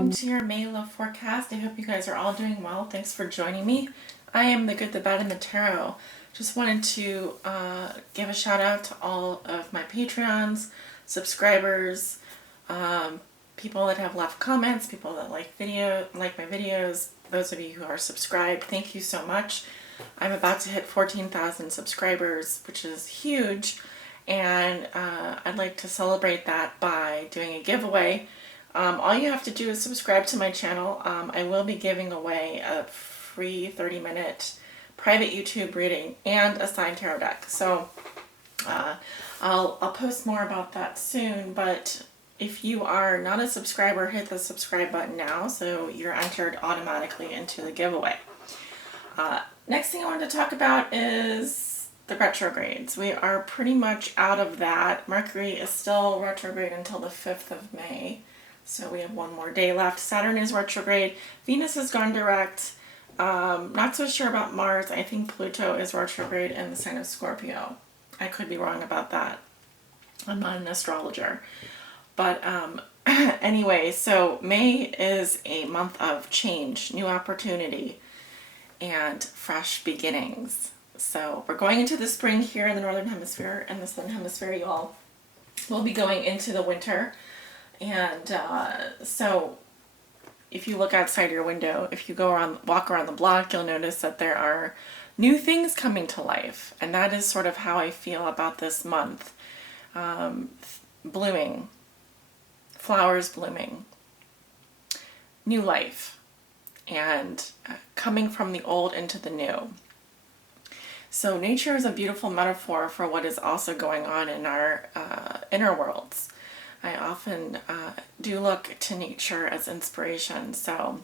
welcome to your May love forecast. I hope you guys are all doing well. Thanks for joining me. I am the good, the bad, and the tarot. Just wanted to give a shout out to all of my Patreons, subscribers, people that have left comments, people that like my videos, those of you who are subscribed. Thank you so much. I'm about to hit 14,000 subscribers, which is huge, and I'd like to celebrate that by doing a giveaway. All you have to do is subscribe to my channel. I will be giving away a free 30-minute private YouTube reading and a signed tarot deck. So I'll post more about that soon, but if you are not a subscriber, hit the subscribe button now so you're entered automatically into the giveaway. Next thing I wanted to talk about is the retrogrades. We are pretty much out of that. Mercury is still retrograde until the 5th of May. So we have one more day left. Saturn is retrograde. Venus has gone direct. Not so sure about Mars. I think Pluto is retrograde in the sign of Scorpio. I could be wrong about that. I'm not an astrologer. But anyway, so May is a month of change, new opportunity, and fresh beginnings. So we're going into the spring here in the Northern Hemisphere, and the Southern Hemisphere, you all will be going into the winter. And so if you look outside your window, if you walk around the block, you'll notice that there are new things coming to life. And that is sort of how I feel about this month. Blooming, flowers blooming, new life, and coming from the old into the new. So nature is a beautiful metaphor for what is also going on in our inner worlds. I often do look to nature as inspiration, so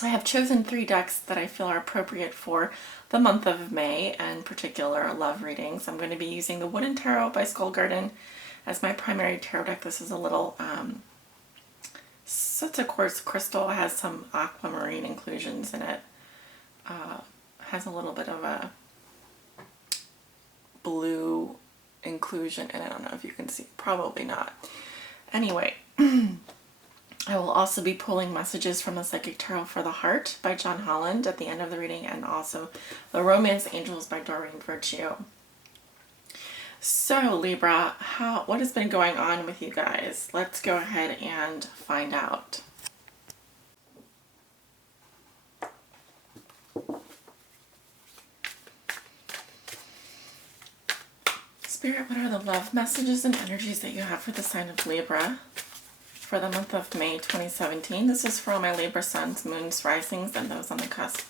I have chosen 3 decks that I feel are appropriate for the month of May, and particular love readings. I'm going to be using the Wooden Tarot by Skull Garden as my primary tarot deck. This is a little, such a quartz crystal, has some aquamarine inclusions in it, has a little bit of a blue inclusion in it. I don't know if you can see, probably not. Anyway, I will also be pulling messages from the Psychic Tarot for the Heart by John Holland at the end of the reading, and also the Romance Angels by Doreen Virtue. So Libra, what has been going on with you guys? Let's go ahead and find out. Spirit, what are the love messages and energies that you have for the sign of Libra for the month of May 2017? This is for all my Libra suns, moons, risings, and those on the cusp.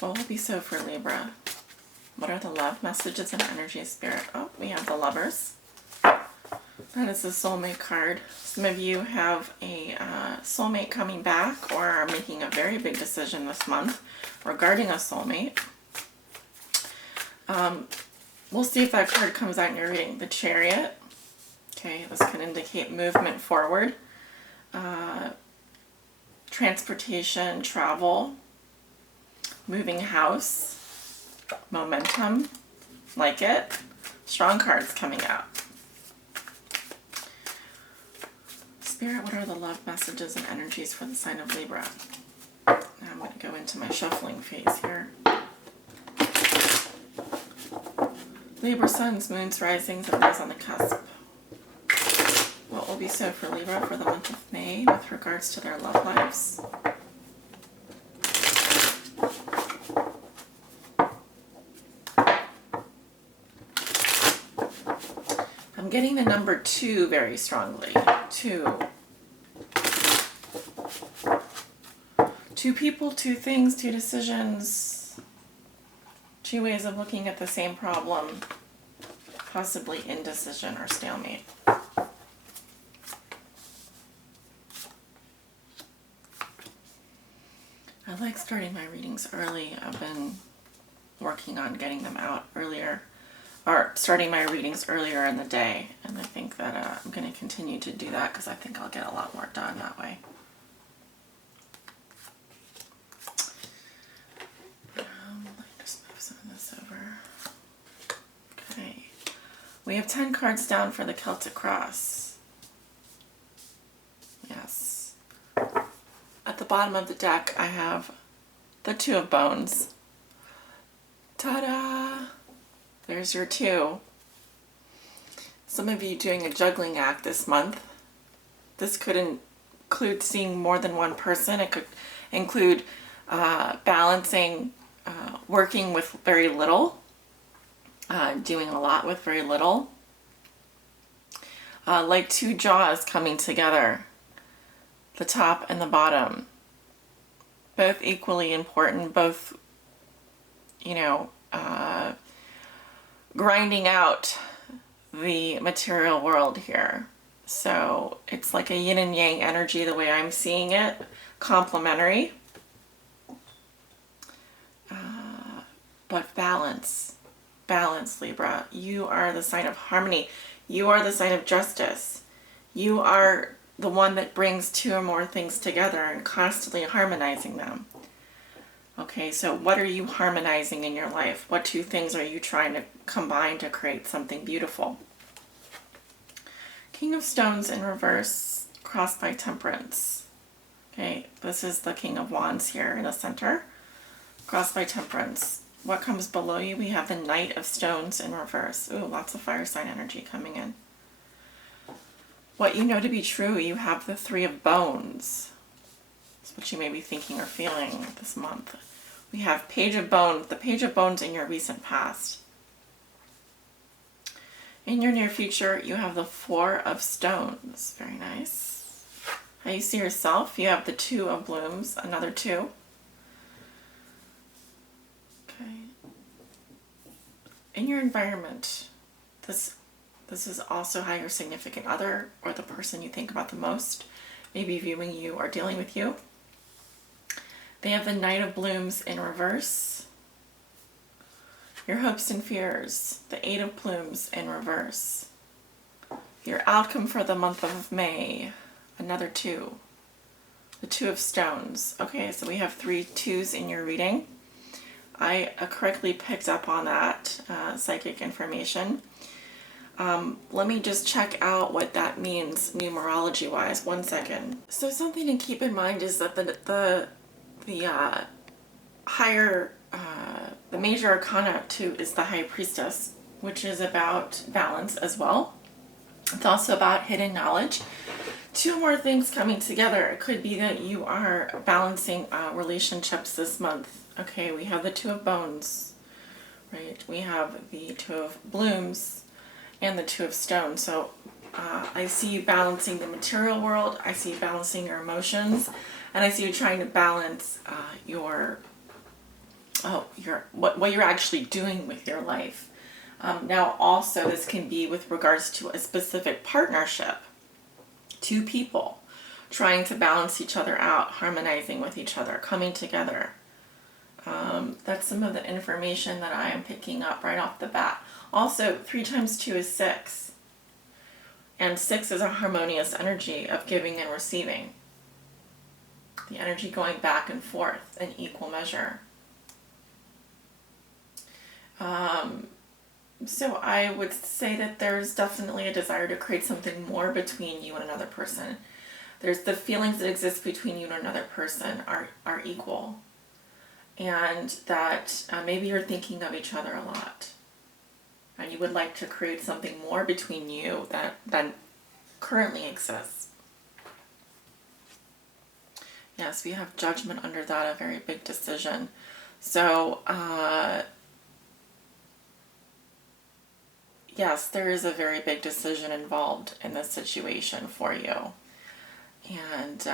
What will be so for Libra? What are the love messages and energies, Spirit? Oh, we have the Lovers. That is the soulmate card. Some of you have a soulmate coming back, or are making a very big decision this month regarding a soulmate. We'll see if that card comes out in your reading. The Chariot. Okay, this can indicate movement forward. Transportation, travel, moving house, momentum, like it. Strong cards coming out. Spirit, what are the love messages and energies for the sign of Libra? Now I'm going to go into my shuffling phase here. Libra suns, moons, risings, and those on the cusp. What will be so for Libra for the month of May with regards to their love lives? I'm getting the number 2 very strongly. 2. 2 people, 2 things, 2 decisions. 2 ways of looking at the same problem, possibly indecision or stalemate. I like starting my readings early. I've been working on getting them out earlier, or starting my readings earlier in the day, and I think that I'm going to continue to do that because I think I'll get a lot more done that way. We have 10 cards down for the Celtic Cross. Yes. bottom of the deck, I have the Two of Bones. Ta-da! There's your two. Some of you doing a juggling act this month. This could include seeing more than one person. It could include balancing, working with very little, doing a lot with very little. Like two jaws coming together, the top and the bottom. Both equally important, both, grinding out the material world here. So it's like a yin and yang energy the way I'm seeing it, complementary. But balance, Libra. You are the sign of harmony. You are the sign of justice. You are the one that brings two or more things together and constantly harmonizing them. Okay, so what are you harmonizing in your life? What two things are you trying to combine to create something beautiful? King of Stones in reverse, crossed by Temperance. Okay, this is the King of Wands here in the center, crossed by Temperance. What comes below you? We have the Knight of Stones in reverse. Ooh, lots of fire sign energy coming in. What you know to be true, you have the Three of Bones. That's what you may be thinking or feeling this month. We have Page of Bones, the Page of Bones in your recent past. In your near future, you have the Four of Stones. Very nice. How you see yourself, you have the Two of Blooms, another two. Okay. In your environment, this is also how your significant other or the person you think about the most may be viewing you or dealing with you. They have the Knight of Blooms in reverse. Your hopes and fears, the Eight of Plumes in reverse. Your outcome for the month of May, another two. The Two of Stones. Okay, so we have 3 twos in your reading. I correctly picked up on that psychic information. Let me just check out what that means numerology wise. 1 second. So something to keep in mind is that the higher, the major arcana too is the High Priestess, which is about balance as well. It's also about hidden knowledge. Two more things coming together. It could be that you are balancing relationships this month. Okay, we have the Two of Bones, right? We have the Two of Blooms and the Two of Stones. So I see you balancing the material world. I see you balancing your emotions, and I see you trying to balance what you're actually doing with your life. Now, also, this can be with regards to a specific partnership. Two people trying to balance each other out, harmonizing with each other, coming together. That's some of the information that I am picking up right off the bat. Also, 3 times 2 is 6. And 6 is a harmonious energy of giving and receiving. The energy going back and forth in equal measure. So I would say that there's definitely a desire to create something more between you and another person. There's the feelings that exist between you and another person are equal. And that maybe you're thinking of each other a lot. And you would like to create something more between you than currently exists. Yes, we have Judgment under that, a very big decision. So, yes, there is a very big decision involved in this situation for you. And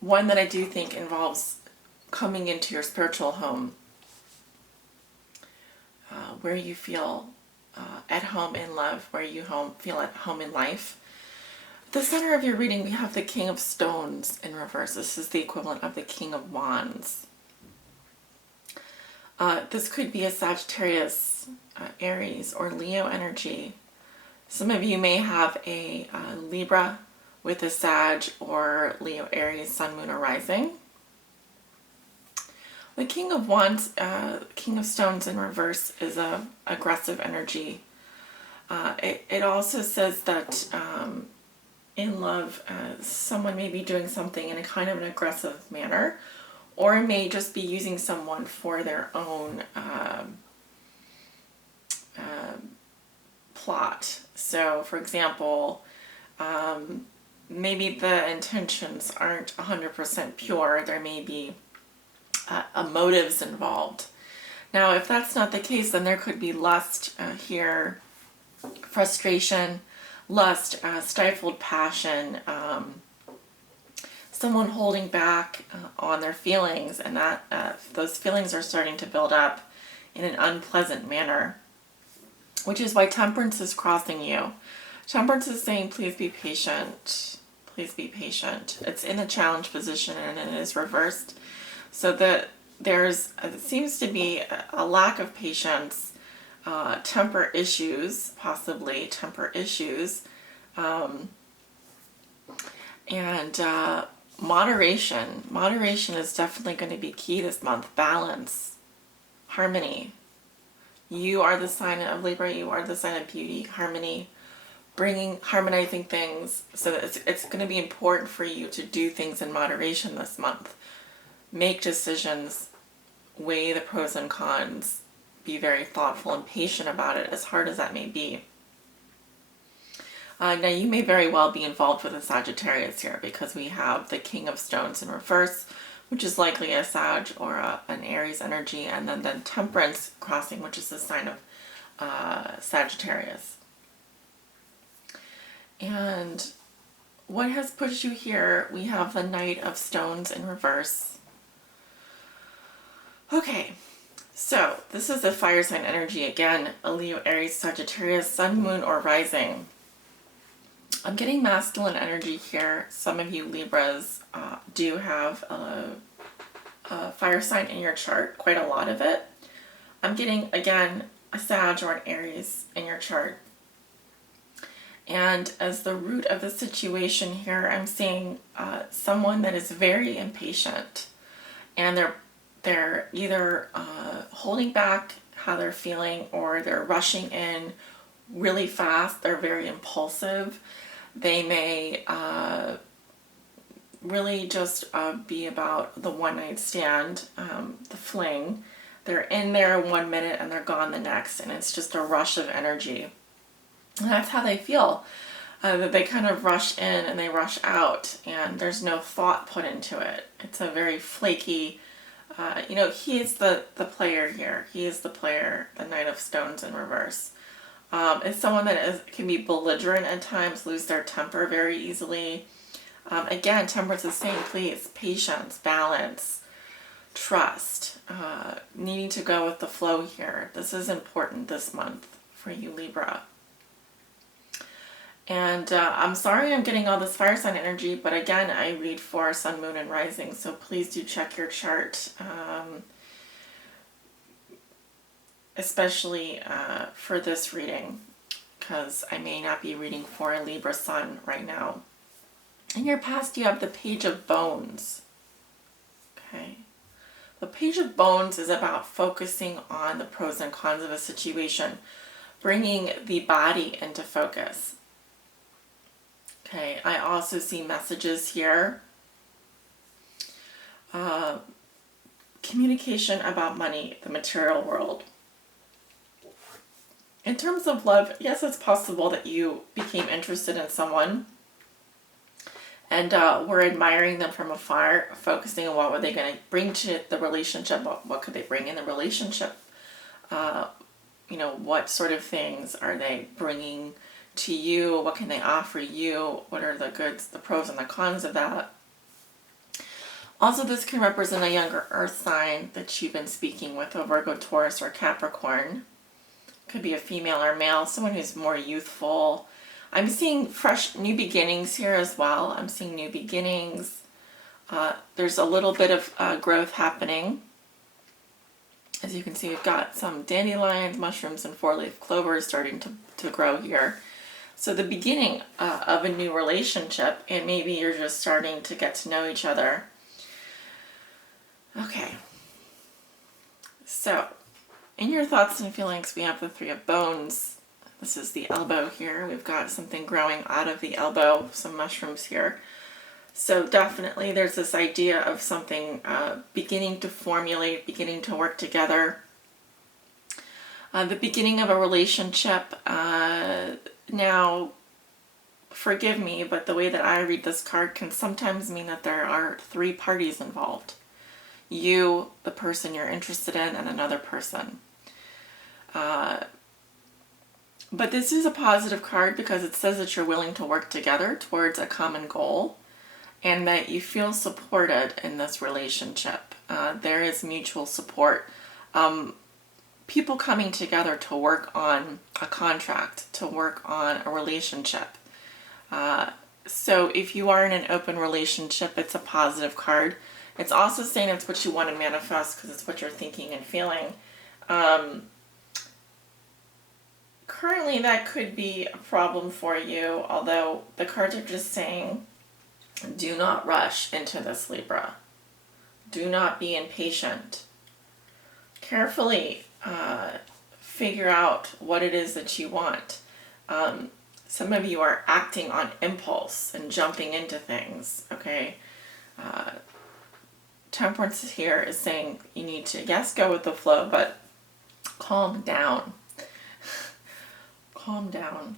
one that I do think involves coming into your spiritual home, where you feel at home in love, where you feel at home in life. At the center of your reading, we have the King of Stones in reverse. This is the equivalent of the King of Wands. This could be a Sagittarius, Aries, or Leo energy. Some of you may have a Libra with a Sag or Leo, Aries, Sun, Moon, or Rising. The King of Wands, King of Stones in reverse is a aggressive energy. It also says that in love, someone may be doing something in a kind of an aggressive manner, or may just be using someone for their own plot. So, for example, maybe the intentions aren't 100% pure. There may be motives involved. Now, if that's not the case, then there could be lust here, frustration, lust, stifled passion, someone holding back on their feelings, and that those feelings are starting to build up in an unpleasant manner, which is why Temperance is crossing you. Temperance is saying, please be patient. Please be patient. It's in a challenge position and it is reversed. So that it seems to be a lack of patience, temper issues, possibly temper issues, and moderation. Moderation is definitely going to be key this month. Balance, harmony. You are the sign of Libra. You are the sign of beauty, harmony, harmonizing things. So that it's going to be important for you to do things in moderation this month. Make decisions, weigh the pros and cons, be very thoughtful and patient about it, as hard as that may be. Now, you may very well be involved with a Sagittarius here, because we have the King of Stones in reverse, which is likely a Sag or an Aries energy, and then the Temperance crossing, which is the sign of Sagittarius. And what has pushed you here? We have the Knight of Stones in reverse. Okay, so this is the fire sign energy again, a Leo, Aries, Sagittarius, Sun, Moon, or Rising. I'm getting masculine energy here. Some of you Libras do have a fire sign in your chart, quite a lot of it. I'm getting, again, a Sag or an Aries in your chart. And as the root of the situation here, I'm seeing someone that is very impatient, and they're either holding back how they're feeling, or they're rushing in really fast. They're very impulsive. They may really just be about the one night stand, the fling. They're in there 1 minute and they're gone the next, and it's just a rush of energy. And that's how they feel. That they kind of rush in and they rush out, and there's no thought put into it. It's a very flaky, he is the player here. He is the player, the Knight of Stones in reverse. It's someone that can be belligerent at times, lose their temper very easily. Again, Temperance is saying, please, patience, balance, trust, needing to go with the flow here. This is important this month for you, Libra. And I'm sorry I'm getting all this fire sign energy, but again, I read for Sun, Moon, and Rising, so please do check your chart, especially for this reading, because I may not be reading for a Libra Sun right now. In your past, you have the Page of Bones. Okay. The Page of Bones is about focusing on the pros and cons of a situation, bringing the body into focus. Okay, I also see messages here. Communication about money, the material world. In terms of love, yes, it's possible that you became interested in someone and were admiring them from afar, focusing on what were they going to bring to the relationship, what could they bring in the relationship, what sort of things are they bringing to you, what can they offer you, what are the goods, the pros and the cons of that. Also, this can represent a younger earth sign that you've been speaking with, a Virgo, Taurus, or Capricorn. Could be a female or male, someone who's more youthful. I'm seeing fresh new beginnings here as well. I'm seeing new beginnings. There's a little bit of growth happening. As you can see, we've got some dandelions, mushrooms, and four-leaf clover starting to grow here. So the beginning of a new relationship, and maybe you're just starting to get to know each other. Okay. So, in your thoughts and feelings, we have the Three of Bones, This is the elbow here. We've got something growing out of the elbow, some mushrooms here. So definitely there's this idea of something beginning to formulate, beginning to work together. The beginning of a relationship. Now, forgive me, but the way that I read this card can sometimes mean that there are 3 parties involved. You, the person you're interested in, and another person. But this is a positive card because it says that you're willing to work together towards a common goal and that you feel supported in this relationship. There is mutual support. People coming together to work on a contract, to work on a relationship. So if you are in an open relationship, it's a positive card. It's also saying it's what you want to manifest because it's what you're thinking and feeling. Currently, that could be a problem for you, although the cards are just saying, do not rush into this, Libra. Do not be impatient. Carefully figure out what it is that you want. Some of you are acting on impulse and jumping into things, okay? Temperance here is saying you need to, yes, go with the flow, but calm down. Calm down.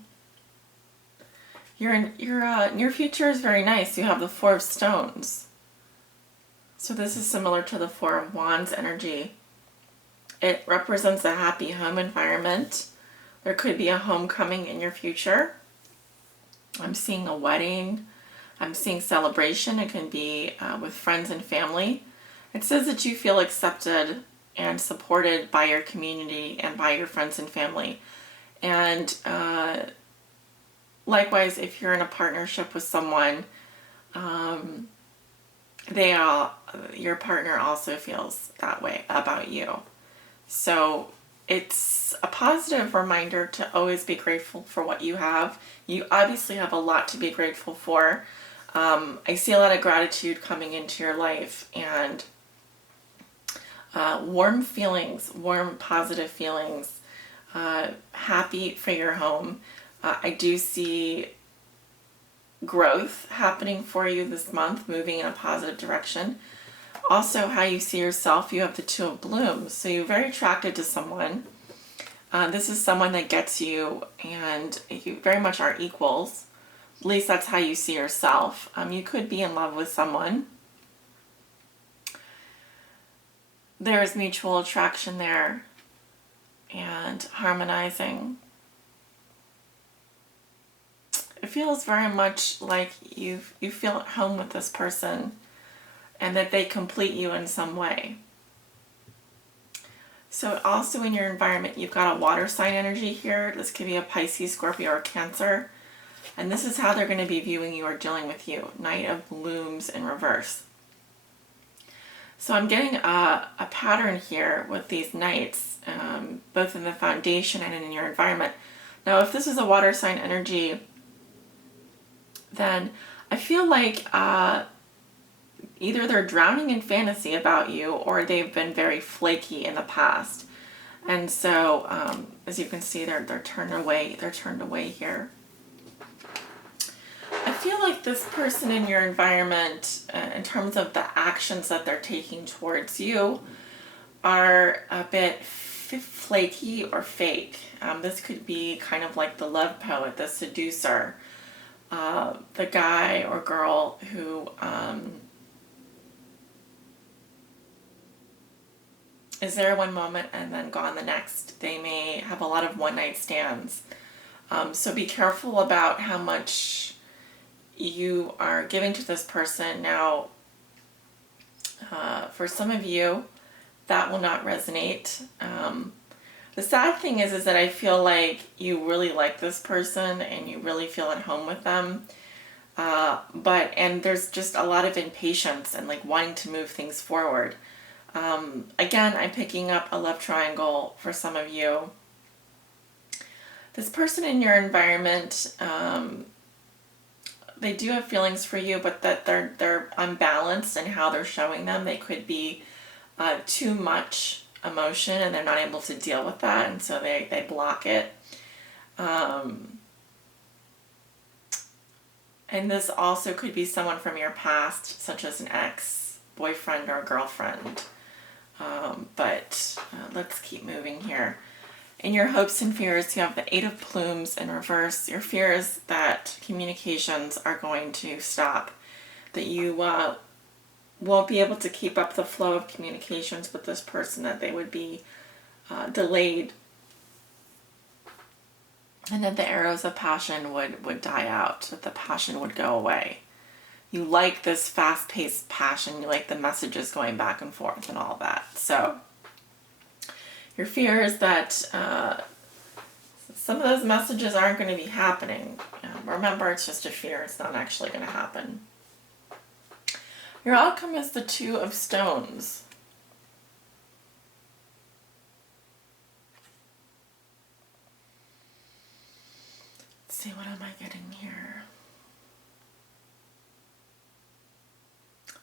Your near future is very nice. You have the 4 of Stones. So this is similar to the 4 of Wands energy. It represents a happy home environment. There could be a homecoming in your future. I'm seeing a wedding. I'm seeing celebration. It can be with friends and family. It says that you feel accepted and supported by your community and by your friends and family. And likewise, if you're in a partnership with someone, your partner also feels that way about you. So it's a positive reminder to always be grateful for what you have. You obviously have a lot to be grateful for. I see a lot of gratitude coming into your life and warm feelings, warm positive feelings, happy for your home. I do see growth happening for you this month, moving in a positive direction. Also, how you see yourself, you have the 2 of Blooms. So you're very attracted to someone. This is someone that gets you, and you very much are equals. At least that's how you see yourself. You could be in love with someone. There is mutual attraction there and harmonizing. It feels very much like you feel at home with this person and that they complete you in some way. So also in your environment, you've got a water sign energy here. This could be a Pisces, Scorpio, or Cancer. And this is how they're going to be viewing you or dealing with you. Knight of Blooms in reverse. So I'm getting a pattern here with these knights, both in the foundation and in your environment. Now, if this is a water sign energy, then I feel like either they're drowning in fantasy about you or they've been very flaky in the past. And so, as you can see, they're turned away. They're turned away here. I feel like this person in your environment, in terms of the actions that they're taking towards you, are a bit flaky or fake. This could be kind of like the love poet, the seducer, the guy or girl who is there one moment and then gone the next. They may have a lot of one-night stands. So be careful about how much you are giving to this person. Now, for some of you, that will not resonate. The sad thing is that I feel like you really like this person and you really feel at home with them. And there's just a lot of impatience and like wanting to move things forward. Again, I'm picking up a love triangle for some of you. This person in your environment, they do have feelings for you, but that they're unbalanced in how they're showing them. They could be too much emotion and they're not able to deal with that, and so they block it. And this also could be someone from your past, such as an ex, boyfriend, or girlfriend. But let's keep moving here. In your hopes and fears, you have the Eight of Plumes in reverse. Your fear is that communications are going to stop, that you won't be able to keep up the flow of communications with this person, that they would be delayed, and that the arrows of passion would die out, that the passion would go away. You like this fast-paced passion, you like the messages going back and forth and all that. So your fear is that some of those messages aren't going to be happening. Remember, it's just a fear, it's not actually going to happen. Your outcome is the Two of Stones. Let's see, what am I getting here?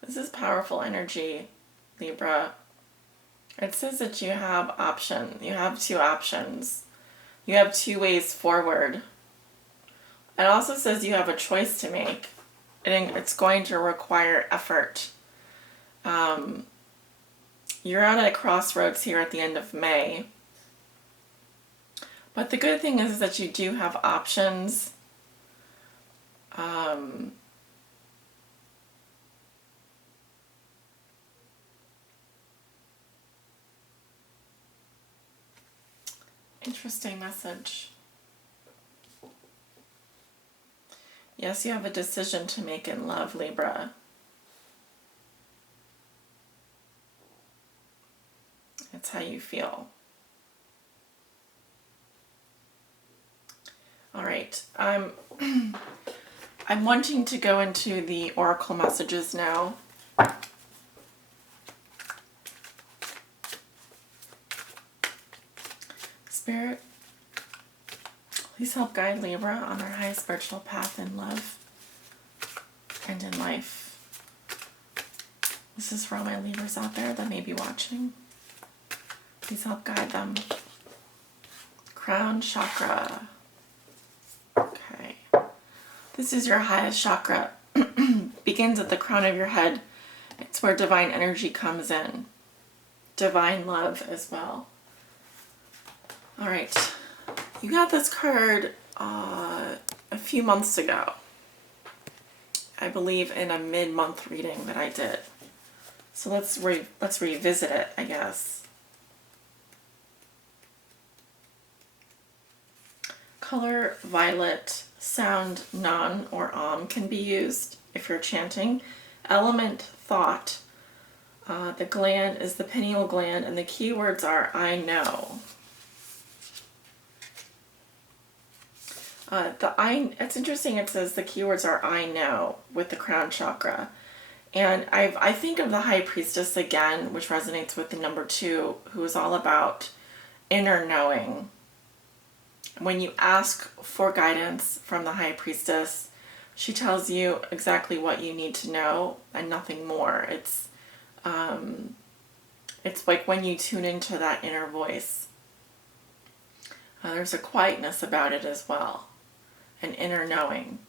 This is powerful energy, Libra. It says that you have you have two options. You have two ways forward. It also says you have a choice to make. It's going to require effort. You're at a crossroads here at the end of May. But the good thing is that you do have options. Interesting message. Yes, you have a decision to make in love, Libra. It's how you feel. All right. I'm wanting to go into the oracle messages now. Spirit, please help guide Libra on our highest spiritual path in love and in life. This is for all my Libras out there that may be watching. Please help guide them. Crown chakra. Okay. This is your highest chakra. Begins at the crown of your head. It's where divine energy comes in. Divine love as well. All right, you got this card a few months ago, I believe, in a mid-month reading that I did. So let's revisit it, I guess. Color violet, sound non or can be used if you're chanting. Element thought. The gland is the pineal gland, and the keywords are I know. It's interesting, it says the keywords are I know with the crown chakra. And I think of the High Priestess again, which resonates with the number 2, who is all about inner knowing. When you ask for guidance from the High Priestess, she tells you exactly what you need to know and nothing more. It's like when you tune into that inner voice. There's a quietness about it as well. An inner knowing.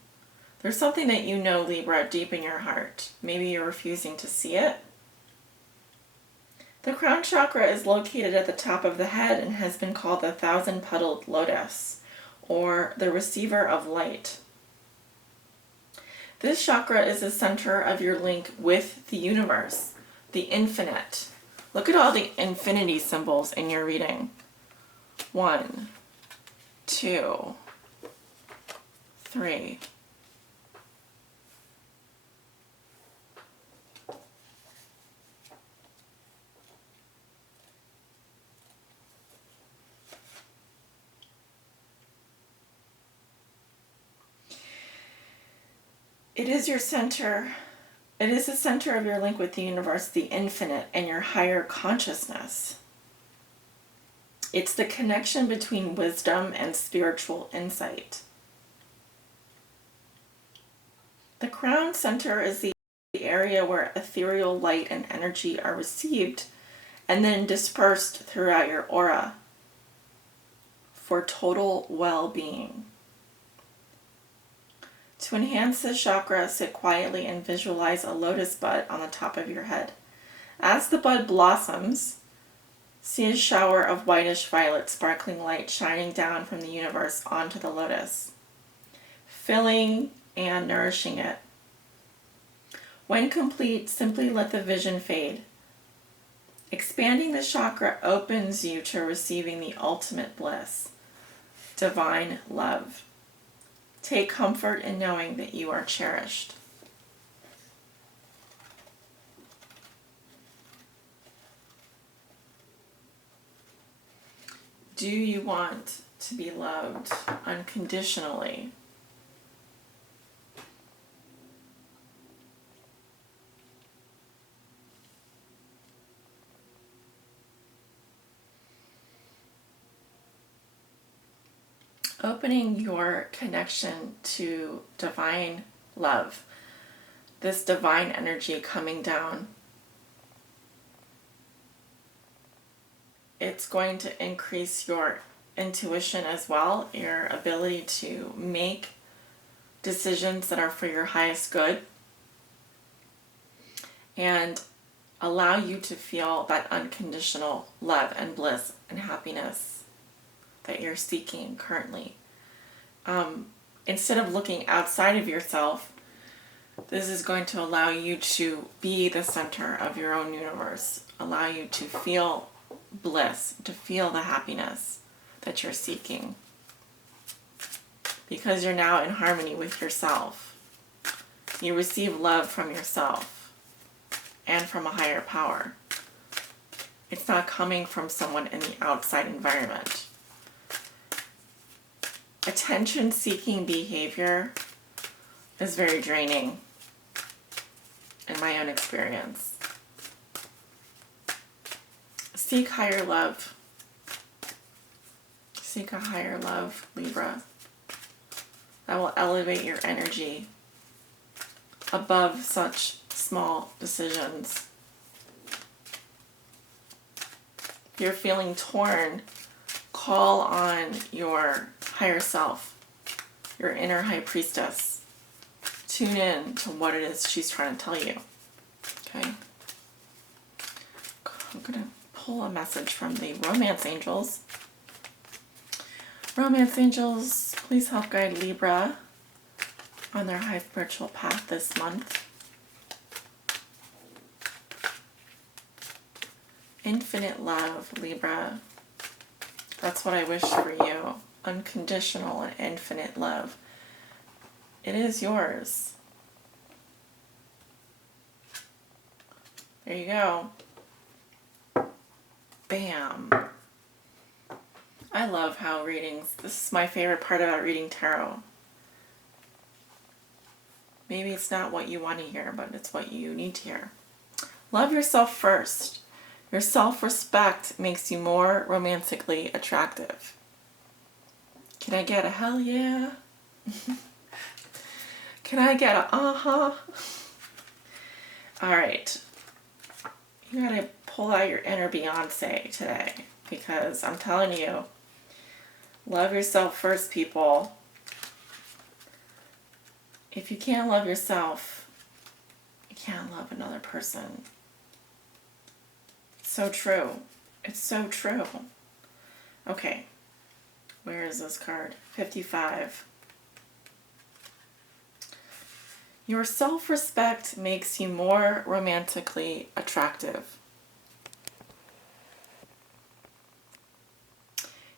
There's something that you know, Libra, deep in your heart. Maybe you're refusing to see it. The crown chakra is located at the top of the head and has been called the 1,000-petaled lotus, or the receiver of light. This chakra is the center of your link with the universe, the infinite. Look at all the infinity symbols in your reading. 1, 2, 3. It is your center. It is the center of your link with the universe, the infinite, and your higher consciousness. It's the connection between wisdom and spiritual insight. The crown center is the area where ethereal light and energy are received and then dispersed throughout your aura. for total well-being. To enhance this chakra, sit quietly and visualize a lotus bud on the top of your head. As the bud blossoms, see a shower of whitish violet sparkling light shining down from the universe onto the lotus, filling and nourishing it. When complete, simply let the vision fade. Expanding the chakra opens you to receiving the ultimate bliss, divine love. Take comfort in knowing that you are cherished. Do you want to be loved unconditionally? Opening your connection to divine love, this divine energy coming down, it's going to increase your intuition as well, your ability to make decisions that are for your highest good, and allow you to feel that unconditional love and bliss and happiness that you're seeking currently. Instead of looking outside of yourself, this is going to allow you to be the center of your own universe, allow you to feel bliss, to feel the happiness that you're seeking, because you're now in harmony with yourself. You receive love from yourself and from a higher power. It's not coming from someone in the outside environment. Attention-seeking behavior is very draining in my own experience. Seek higher love. Seek a higher love, Libra, that will elevate your energy above such small decisions. If you're feeling torn, call on your higher self, your inner high priestess. Tune in to what it is she's trying to tell you. Okay? I'm going to pull a message from the romance angels. Romance angels, please help guide Libra on their high spiritual path this month. Infinite love, Libra. That's what I wish for you. Unconditional and infinite love. It is yours. There you go. Bam. I love how readings, this is my favorite part about reading tarot. Maybe it's not what you want to hear, but it's what you need to hear. Love yourself first. Your self-respect makes you more romantically attractive. Can I get a hell yeah? Can I get a uh-huh? All right. You gotta pull out your inner Beyonce today, because I'm telling you, love yourself first, people. If you can't love yourself, you can't love another person. So true. It's so true. Okay. Where is this card? 55. Your self-respect makes you more romantically attractive.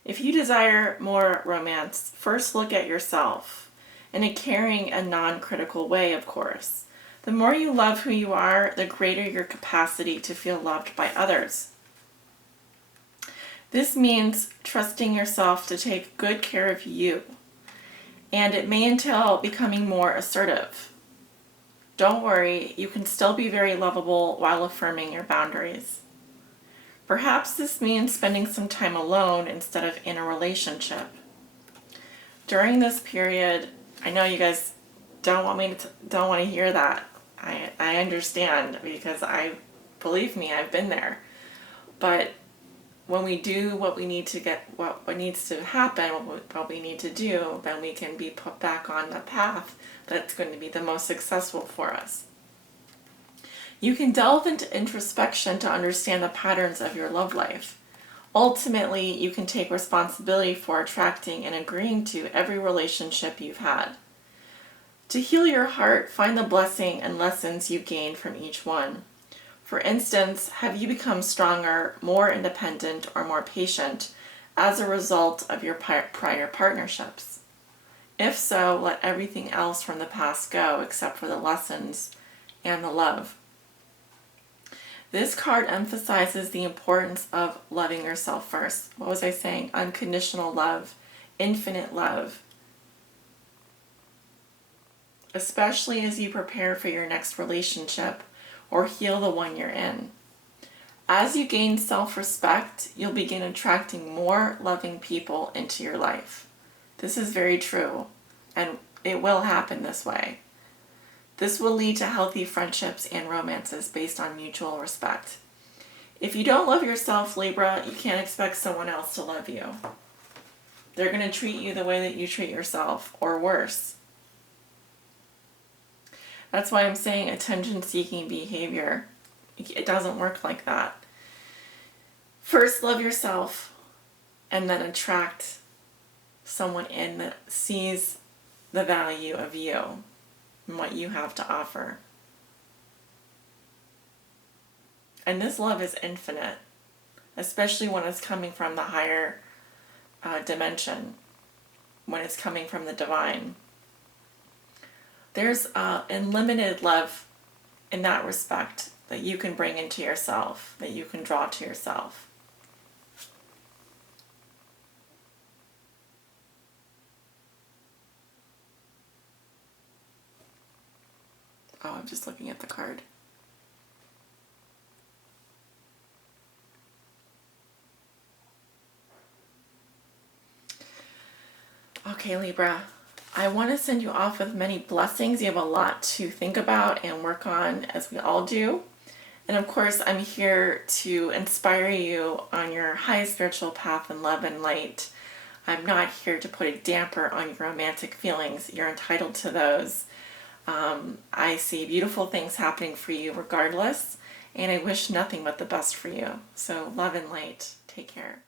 If you desire more romance, first look at yourself in a caring and non-critical way, of course. The more you love who you are, the greater your capacity to feel loved by others. This means trusting yourself to take good care of you, and it may entail becoming more assertive. Don't worry, you can still be very lovable while affirming your boundaries. Perhaps this means spending some time alone instead of in a relationship. During this period, I know you guys don't want to hear that. I understand, because believe me, I've been there. But when we do what we need to get, what needs to happen, what we need to do, then we can be put back on the path that's going to be the most successful for us. You can delve into introspection to understand the patterns of your love life. Ultimately, you can take responsibility for attracting and agreeing to every relationship you've had. To heal your heart, find the blessing and lessons you gained from each one. For instance, have you become stronger, more independent, or more patient as a result of your prior partnerships? If so, let everything else from the past go except for the lessons and the love. This card emphasizes the importance of loving yourself first. What was I saying? Unconditional love, infinite love. Especially as you prepare for your next relationship or heal the one you're in. As you gain self-respect, you'll begin attracting more loving people into your life. This is very true, and it will happen this way. This will lead to healthy friendships and romances based on mutual respect. If you don't love yourself, Libra, you can't expect someone else to love you. They're going to treat you the way that you treat yourself, or worse. That's why I'm saying attention-seeking behavior. It doesn't work like that. First, love yourself, and then attract someone in that sees the value of you and what you have to offer. And this love is infinite, especially when it's coming from the higher dimension, when it's coming from the divine. There's unlimited love in that respect that you can bring into yourself, that you can draw to yourself. Oh, I'm just looking at the card. Okay, Libra. I want to send you off with many blessings. You have a lot to think about and work on, as we all do. And of course, I'm here to inspire you on your highest spiritual path in love and light. I'm not here to put a damper on your romantic feelings. You're entitled to those. I see beautiful things happening for you regardless, and I wish nothing but the best for you. So love and light. Take care.